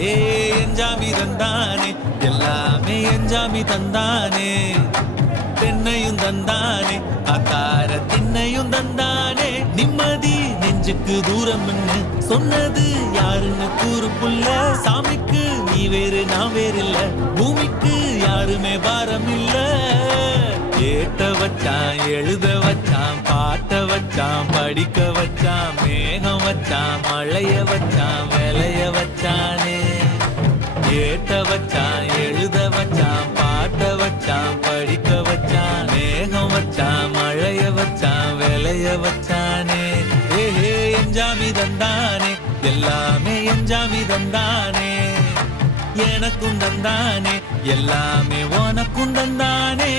ஏ எஞ்சாமி தந்தானே எல்லாமே எஞ்சாமி தந்தானே தென்னையும் தந்தானே அக்கார திண்ணையும் தந்தானே நிம்மதி நெஞ்சுக்கு தூரம் சொன்னது யாருன்னு கூறு புள்ள சாமிக்கு நீ வேறு நான் வேறு இல்ல பூமிக்கு யாருமே பாரம் இல்ல ஏத்த வச்சான் எழுத வச்சான் பாட்ட வச்சான் படிக்க வச்சான் மேகம் வச்சான் மழைய வச்சான் விளைய வச்சானே ஏத்த வச்சான் எழுத வச்சான் பாட்ட வச்சான் படிக்க வச்சான் மேகம் வச்சான் மழைய வச்சான் விளைய வச்சானே ஏஹே எஞ்சாமி தந்தானே எல்லாமே எஞ்சாமி தந்தானே எனக்கும் தந்தானே எல்லாமே உனக்கும் தந்தானே